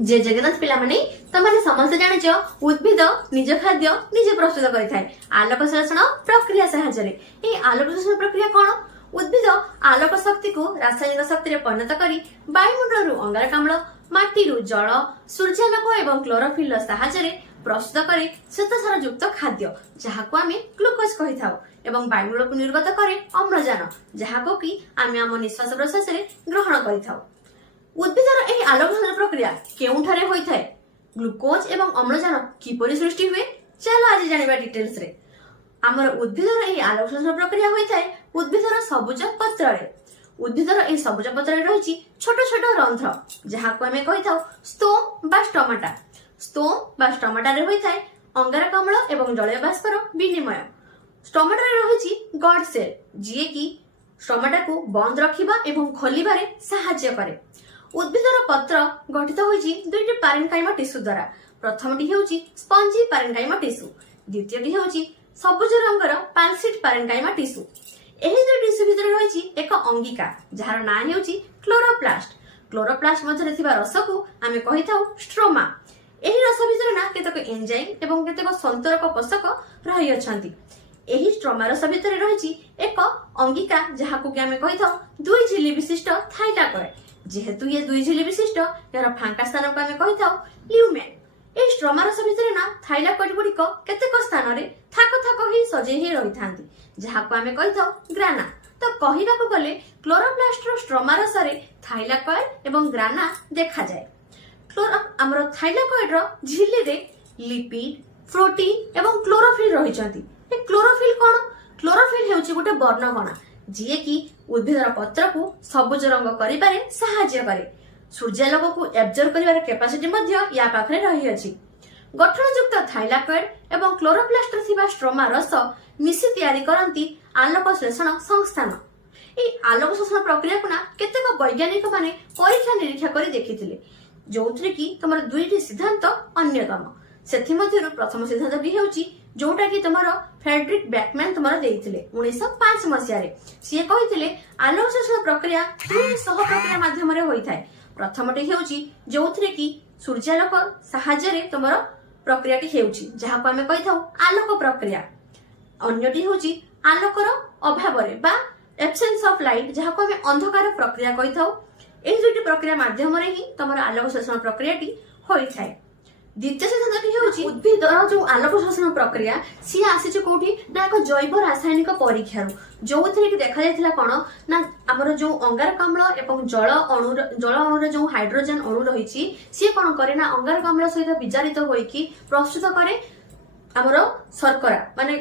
जय जगन्नाथ पिला माने तमाने समस्त जानिच उद्भिद निज खाद्य निजे प्रस्तुत करिथाय आलोक संश्लेषण प्रक्रिया सहायतारे। ए आलोक संश्लेषण प्रक्रिया कोन? उद्भिद आलोक शक्ति को रासायनिक शक्ति रे परिणत करी वायुमंडल अंगारकाम्ल माटी जल सूर्यालोक एवं क्लोरोफिल सहायतारे प्रस्तुत करे श्वेतसार युक्त खाद्य जहाको आमे ग्लूकोज कहिथाउ एवं वायुमंडल को निर्गत करे अम्लजान जहाको कि आमे आम निश्वास प्रश्वास रे ग्रहण करिथाउ। उद्भिदर एही आलोक संश्लेषण प्रक्रिया केउठारे होइथाय? ग्लूकोज एवं अम्लजान किपरि सृष्टि हुए चलो आज जानिबा डिटेल्स रे। आमर उद्भिदर एही आलोक संश्लेषण प्रक्रिया होइथाय उद्भिदर सबुज पत्र रे। उद्भिदर एही सबुज पत्र रे रहिछि छोट छोट रंध्र जहाको आमे कहिथाउ स्तोम बा स्टोमाटा। स्तोम बा स्टोमाटा रे होइथाय अंगारकाम्ल एवं जलीय बाष्पर विनिमय। स्टोमाटा रे रहिछि गॉड सेल जिए कि स्टोमाटा को बंद रखिबा एवं खोलिबारे सहायता करे। उद्भिदर पत्र गठित होइछि दुईटी पारेन्काइमा टिश्यू द्वारा। प्रथमटी हेउछि स्पंजी पारेन्काइमा टिश्यू, द्वितीयटी हेउछि सबुज रंगर पाल्सिड पारेन्काइमा टिश्यू। एही दुई टिश्यू भितर रहिछि एक अंगिका जहार नाम हेउछि क्लोरोप्लास्ट। क्लोरोप्लास्ट मध्ये थिबा रस को आमे कहिथाउ स्ट्रोमा। एही रस भितर ना केतक एंजाइम एवं केतक संतरक पोषक रहि अछंती। एही स्ट्रोमा रस भितर रहिछि एक अंगिका जहाको कि आमे कहिथाउ दुई झिल्ली विशिष्ट थाइलाकॉइड। जेहेतु ये दुई झिल्ली विशिष्ट यार फांका स्थान को आमे कहिथाउ ल्यूमेन। ए स्ट्रोमा रस भितर ना थाइलाकॉइड गुडिक केतेक स्थान रे थाक थाक ही सजे ही रहिथांती जहाको आमे कहिथाउ ग्राना। तो कहिबाको गले क्लोरोप्लास्ट रो स्ट्रोमा रस रे थाइलाकॉइड एवं ग्राना देखा जाय। हमरो थाइलाकॉइड रो झिल्ली रे लिपिड, प्रोटीन एवं क्लोरोफिल रहिचंती। ए क्लोरोफिल कोन? क्लोरोफिल हेउची गोटे वर्णकणा जिए कि उद्भिदर पत्र को सबुज रंग करिबारे सहायता करे। सूर्यालोक को एब्जॉर्ब करिबार कैपेसिटी मध्ये या पाखरे रहि अछि। गठनयुक्त थाइलाकॉइड एवं क्लोरोप्लास्ट थिबा स्ट्रोमा रस मिसी तयारी करंती आलोक संश्लेषण संस्थान। ए आलोक संश्लेषण प्रक्रिया को ना केतेक वैज्ञानिक माने परीक्षा निरीक्षा करी देखिथिले जोथरे कि तमर दुईटी सिद्धांत अन्यतम। सेथि मध्ये प्रथम सिद्धांत भी हेउची जोटा कि तमरो फ्रेडरिक बैकमैन तमरो देइथिले 1905 मसिया रे। सिए कहिथिले आलोक संश्लेषण प्रक्रिया दुई सह प्रक्रिया माध्यम रे होइथाय। प्रथमटी हेउची जोथरे कि सूर्यालोक सहायता रे तमरो प्रक्रियाटी हेउची जहाको आमे कहिथाउ आलोक प्रक्रिया। अन्यटी हेउची आलोकर अभाव रे बा एब्सेंस ऑफ लाइट जहाको आमे अंधकार प्रक्रिया कहिथाउ। एही दुईटी प्रक्रिया माध्यम रे ही तमरो आलोक संश्लेषण प्रक्रियाटी होइथाय। द्वितीय सिद्धांतटी हेउची उद्भिदर जो आलोक संश्लेषण प्रक्रिया सी आसीछि कोठी ना एक जैव रासायनिक परीक्षा जोथरे कि देखा जायतिला कोन ना हमर जो अंगारकाम्ल एवं जल अणु रे जो हाइड्रोजन अणु रहिछि सी कोन करे ना अंगारकाम्ल सहित विजारित होई कि प्रस्तुत करे हमर शर्करा माने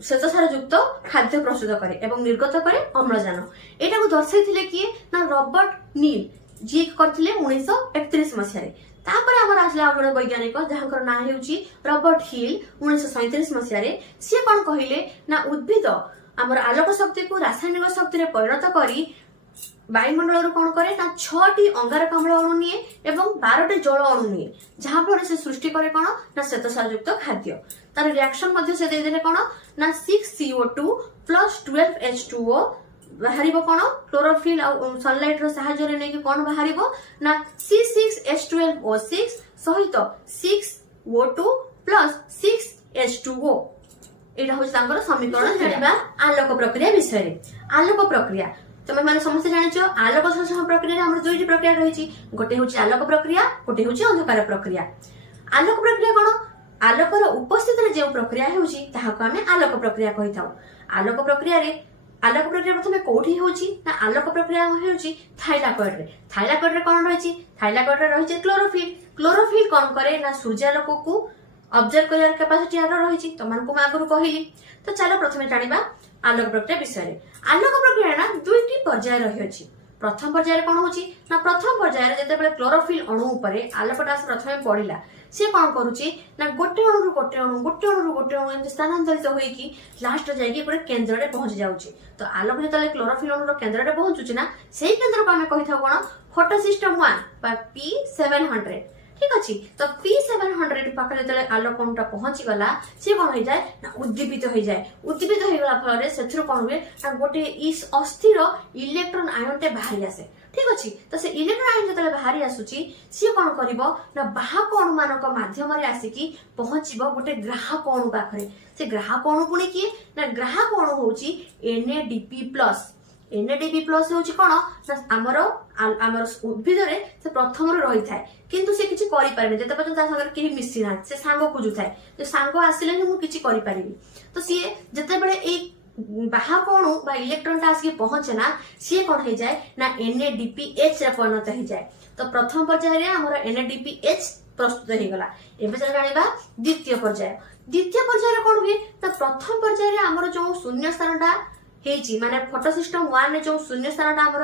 श्वेतसार युक्त खाद्य प्रस्तुत करे एवं निर्गत करे अम्लजान। एटा को दर्शाइथिले कि ना रॉबर्ट नील जी करथिले 1931 मसिया रे। तापर हमर आसला जड़े वैज्ञानिक जहांकर नाम हेउची रॉबर्ट हिल 1937 मसिया रे। से कोन कहिले ना उद्भिद हमर आलोक शक्ति को रासायनिक शक्ति रे परिणत करी वायुमंडल रो कोन करे ना 6टी अंगारकाम्ल अणु निए एवं 12टी जल अणु निए जहां फल से सृष्टि करे कोन ना श्वेतसार युक्त खाद्य। तार रिएक्शन मध्ये से दे देले कोन ना 6CO2 + 12H2O बाहरिबो कोन क्लोरोफिल और सनलाइट रो सहायता रे नै कि कोन बाहरिबो ना C6H12O6 सहित 6O2 + 6H2O। एटा होछ तांकर समीकरण जानिबा आलोक प्रक्रिया विषय रे। आलोक प्रक्रिया तमे माने समस्त जानिचो आलोक संश्लेषण प्रक्रिया रे हमर दुईटी प्रक्रिया रहिछि। गोटे होछि आलोक प्रक्रिया, गोटे होछि अंधकार प्रक्रिया। आलोक प्रक्रिया कोन? आलोकर उपस्थिति रे जे प्रक्रिया हेउछि ताहाको आमे आलोक प्रक्रिया कहिथाउ। आलोक प्रक्रिया प्रथमे कोठी होउछि ना आलोक प्रक्रिया हेउछि थाइलाकॉइड रे। थाइलाकॉइड रे कोन रहिछि? थाइलाकॉइड रे रहिछि क्लोरोफिल। क्लोरोफिल कोन करे ना सूर्यालोक को ऑब्जर्व करिवार कैपेसिटी आरो रहिछि तमान को मागरु कहिली। तो चलो प्रथमे जानिबा आलोक प्रक्रिया विषय रे। आलोक प्रक्रिया ना दुईटी पर्याय रहि अछि। प्रथम पर्याय कोन होछि ना प्रथम पर्याय रे जते बेले क्लोरोफिल अणु उपरे आलोकटा प्रथमे पडिला से कोन करूछि ना गोटे अणु रु गोटे अणु एंत स्थानांतरित होई कि लास्ट जायकी गोटे केंद्र रे पहुंच जाउछि। तो आलोक जतले क्लोरोफिल अणु रो केंद्र रे पहुंचुछि ना सेही केंद्र को हमें कहिथाउ कोन फोटोसिस्टम 1 बा P700। ठीक अछि। तो P700 पाखरे जतले आलोक अणुटा पहुंची गला से कोन होई जाय ना उद्दीपित होई जाय। उद्दीपित होई गला फल रे सेथुर कोन होय ना गोटे इस अस्थिर इलेक्ट्रॉन आयन ते बाहरी आसे। ठीक अच्छे तो से इलेक्ट्रोन जो बाहरी आसूची सी कौन कर बाहक अणु मान मध्यम आसिकी पहुंचब गोटे ग्राहक अणु पाखे से ग्राहक अणु पुणी किए ना ग्राहक अणु हूँ NADP+। NADP+ हूँ कौन आमर उद्भिद से प्रथम रही थाए किंतु से किसी करें जिते पर्यटन कहीं मिसी ना से सांग खोजु थाए जो सांग आसिले मुझे करी तो सी जिते बड़े बाहक अणु बा इलेक्ट्रॉन आसिक पहुंचे ना सी कौन हो जाए ना NADPH परिणत हो जाए तो प्रथम पर्याय आमर NADPH प्रस्तुत हो गला। एबे जानिबा द्वितीय पर्याय कौन हुए ना प्रथम पर्याय आमर जो शून्य स्थानटा हेची माने फोटो सिस्टम 1 रे जो शून्य स्थानटा आमर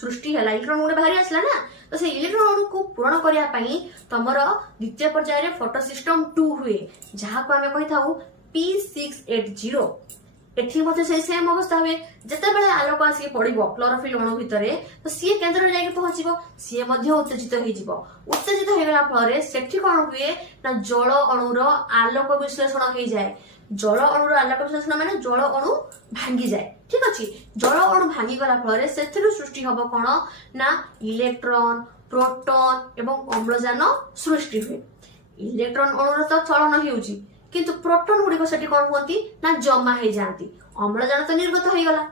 सृष्टि है इलेक्ट्रॉन गुड़े बाहरी आसला ना तो से इलेक्ट्रॉन अणु को पूरण करने तुमर द्वितीय पर्याय फोटो सिस्टम 2 हुए जहाँ को आम कही था P680 एठी मते से सेम अवस्था हुए जते बेले आलोक आसी पड़िबो क्लोरोफिल अणु भितरे तो सी केंद्र जाई पहुंचीबो सी मध्य उत्तेजित हो जिवो उत्तेजित हो गला फଳରେ सेठी कोन हुए ना जल अणुर आलोक विश्लेषण हो जाए जल अणुर आलोक विश्लेषण माने जल अणु भांगी जाए ठीक अछि जल अणु भांगी गला फଳରେ सेथिरु सृष्टि हबो कोन ना इलेक्ट्रॉन प्रोटॉन एवं अम्लजान सृष्टि हुए इलेक्ट्रॉन अणुर तो चलन हेउची किंतु प्रोटॉन गुड़िक से कौन हुआ ना जमा हो जाती अम्लजान तो निर्गत हो गला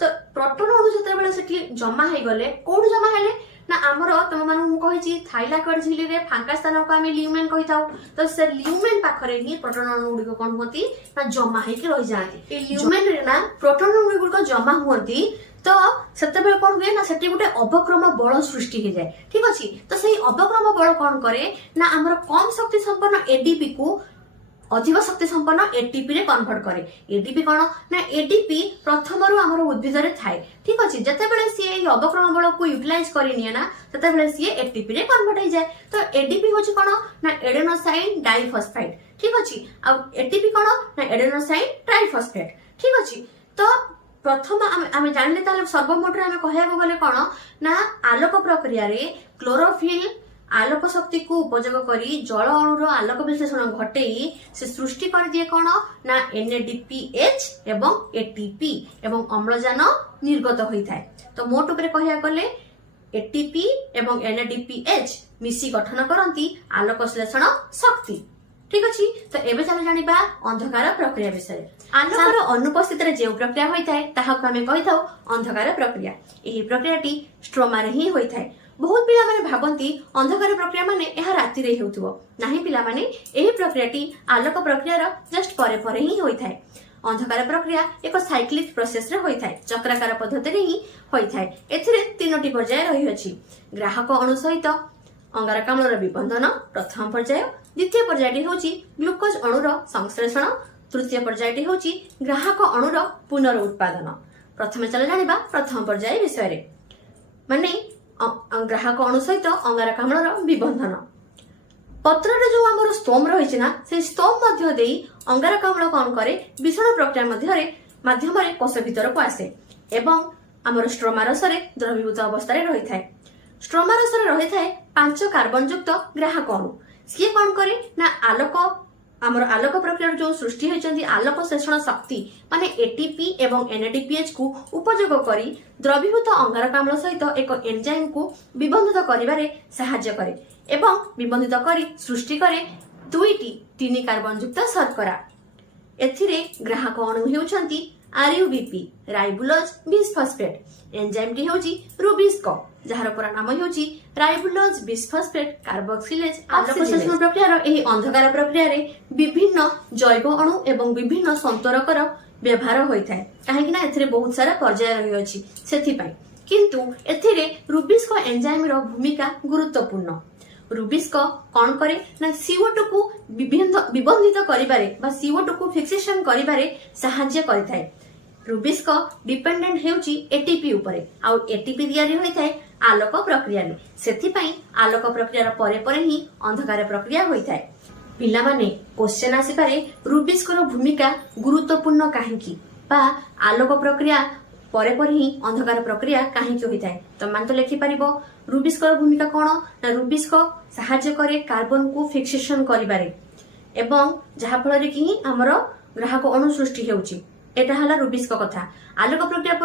तो प्रोटॉन अणु जिते जमा हो गले कौट जमा हेले ना आमर तुम मान कही थाइलाकॉइड झिल्ली रे फांका स्थान को आम ल्यूमेन कही था तो से ल्यूमेन पाखरे ही प्रोटॉन अणु गुड़िक कौन होती ना जमा होकर रही जाती ल्यूमेन रे ना प्रोटॉन अणु गुड़िक जमा हुआ तो सेते कौन हुए ना सेठी गोटे अवक्रम बल सृष्टि हो जाए ठीक अच्छे तो सही अवक्रम बल कौन करे ना आमर कम शक्ति संपन्न एडीपी को अधिक शक्ति संपन्न एटीपी रे कन्वर्ट करे एडीपी कौन ना एडीपी प्रथम आमर उद्भिद रे थाए ठीक अच्छे जिते बड़े सी अवक्रम बल को यूटिलाइज करिए ना सेते बड़े सी एटीपी रे कन्वर्ट हो जाए तो एडीपी होची कौन ना एडेनोसाइन डाइफॉस्फेट ठीक अच्छे आ एटीपी कौन ना एडेनोसाइन ट्राइफॉस्फेट ठीक अच्छे तो प्रथम आम जानले ताले सर्वमोट आम कहया गले कौन ना आलोक प्रक्रिया रे क्लोरोफिल आलोक शक्ति को उपयोग करी जल अणुर आलोक विश्लेषण घटई से सृष्टि कर दिए कौन ना NADPH एवं ATP एवं अम्लजान निर्गत होता है तो मोट उपरे कहया गले ATP एवं NADPH मिसी गठन करती आलोक विश्लेषण शक्ति ठीक अच्छे तो एबे चल जानिबा अंधकार प्रक्रिया विषय आलोकर अनुपस्थित रे जे प्रक्रिया होता है ताहाको आमे कहि थाउ अंधकार प्रक्रिया एही प्रक्रियाटी स्ट्रोमा रे ही होता है बहुत पिला माने भाबंती अंधकार प्रक्रिया माने एहा राति रे हेउथुबो नाही पिला माने एही प्रक्रियाटी आलोक प्रक्रियार जस्ट परे परे ही होई थाए अंधकार प्रक्रिया एक साइक्लिक प्रोसेस रे होई थाए चक्राकार पद्धति रे ही होई थाए एथिरे तीनोटी पर्याय रही अछि ग्राहक अणु सहित अंगारकाम्लर विबंधन प्रथम पर्याय द्वितीय पर्यायटी होछि ग्लूकोज अणुर संश्लेषण तृतीय पर्यायटी होछि ग्राहक अणुर पुनरुत्पादन प्रथमे चल जानिबा प्रथम पर्याय विषय रे माने ग्राहक अणु सहित अंगारकाम्लर विबंधन पत्र जो आमर स्तोम रही ना से स्तोम मध्य देई अंगारकाम्ल कौन करे विषण प्रक्रिया माध्यम कोष भीतर को आसे एवं आमर स्ट्रोमा रसरे द्रवीभूत अवस्था रही थाए स्ट्रोमा रसरे रही थाए 5 कार्बन युक्त ग्राहक अणु सी कौन करे ना आलोक आमर आलोक प्रक्रिया जो सृष्टि होती आलोक शोषण शक्ति माने एटीपी एवं NADPH को उपयोग करी द्रवीभूत अंगारकाम्ल सहित एक एंजाइम को विबंधित करिबारे सहायता करे एवं विबंधित करी सृष्टि करे 2 कार्बन युक्त शर्करा एथिरे ग्राहक अणु हेउछंती RUBP राइबुलोज बिसफॉस्फेट एंजाइम टी हेउची रुबिस्को जहार पूरा नाम हेउची राइबुलोज बिसफॉस्फेट कार्बोक्सिलेज आलोक शोषण प्रक्रिया एही अंधकार प्रक्रिया रे विभिन्न जैव अणु एवं विभिन्न संतरकर व्यवहार होइथाय काहेकि ना एथिरे बहुत सारा पर्याय रही अछि सेथि पई किंतु एथिरे रुबिस्को एंजाइम रो भूमिका गुरुत्वपूर्ण रुबिस्को कौन करे ना CO2 को विबंधित करिबारे बा CO2 को फिक्सेशन करिबारे सहायता करिथाय रुबिस्को डिपेंडेंट हेउची ATP उपरे आ ATP दियारी होइथाय आलोक प्रक्रिया रे सेथि पई आलोक प्रक्रिया रो परे परे ही अंधकार प्रक्रिया होइथाय पिला माने क्वेश्चन आसी पारे रुबिस्को रो भूमिका गुरुत्वपूर्ण काहेकि बा आलोक प्रक्रिया परे परे ही अंधकार प्रक्रिया काहेकि होइथाय तो मान तो लिखि परिबो रुबिस्को रो भूमिका कोन ना रुबिस्को सहायता करे कार्बन को फिक्सेशन करिबारे एवं जहा फल रे कि हमरो ग्राहक अणु सृष्टि हेउची এটা হল রুবিক্স কথা। আলোক প্রক্রিয়া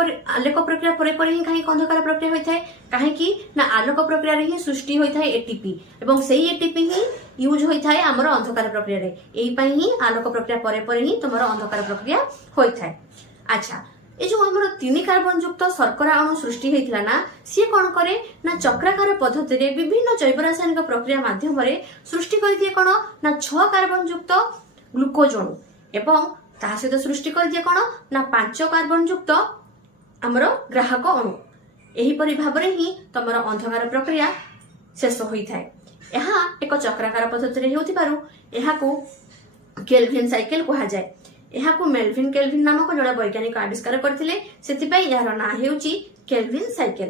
পরে পরে ହିଁ কাহিଁକି ଅନ୍ଧକାର ପ୍ରକ୍ରିୟା ହୋଇଥାଏ, କାହିଁକି ନା ଆଲୋକ ପ୍ରକ୍ରିୟାରେ ହିଁ ସୃଷ୍ଟି ହୋଇଥାଏ ଏଟିପି ଏବଂ ସେଇ ଏଟିପି ହିଁ ୟୁଜ ହୋଇଥାଏ ଆମର ଅନ୍ଧକାର ପ୍ରକ୍ରିୟାରେ। ଏଇ ପାଇଁ ହିଁ ଆଲୋକ ପ୍ରକ୍ରିୟା ପରେ ପରେ ହିଁ ତମର ଅନ୍ଧକାର ପ୍ରକ୍ରିୟା ହୋଇଥାଏ। ଆଚ୍ଛା, ଏ ଯୋଉ ଆମର 3 କାର୍ବନ ଯୁକ୍ତ ଶର୍କରା ଅଣୁ ସୃଷ୍ଟି ହେଇଥିଲା ନା, ସିଏ କଣ କରେ ନା ଚକ୍ରାକାର ପଦ୍ଧତିରେ ବିଭିନ୍ନ ଜୈବ ରାସାୟନିକ ପ୍ରକ୍ରିୟା ମାଧ୍ୟମରେ ସୃଷ୍ଟି କରିଦିଏ କଣ ନା 6 କାର୍ବନ ଯୁକ୍ତ ଗ୍ଲୁକୋଜ ଅଣୁ ଏବଂ ତା ସହିତ ସୃଷ୍ଟି କରିଦିଏ କଣ ନା 5 କାର୍ବନ ଯୁକ୍ତ ଆମର ଗ୍ରାହକ ଅଣୁ। ଏହିପରି ଭାବରେ ହିଁ ତମର ଅନ୍ଧକାର ପ୍ରକ୍ରିୟା ଶେଷ ହୋଇଥାଏ। ଏହା ଏକ ଚକ୍ରାକାର ପଦ୍ଧତିରେ ହେଉଥିବାରୁ ଏହାକୁ କେଲଭିନ ସାଇକେଲ କୁହାଯାଏ। ଏହାକୁ ମେଲଭିନ କେଲଭିନ ନାମକ ଜଣେ ବୈଜ୍ଞାନିକ ଆବିଷ୍କାର କରିଥିଲେ, ସେଥିପାଇଁ ଏହାର ନାଁ ହେଉଛି କେଲଭିନ ସାଇକେଲ।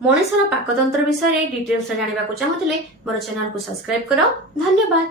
ମଣିଷର ପାକତନ୍ତ୍ର ବିଷୟରେ ଡିଟେଲ୍ସ ଜାଣିବାକୁ ଚାହୁଁଥିଲେ ମୋର ଚ୍ୟାନେଲକୁ ସବସ୍କ୍ରାଇବ କର। ଧନ୍ୟବାଦ।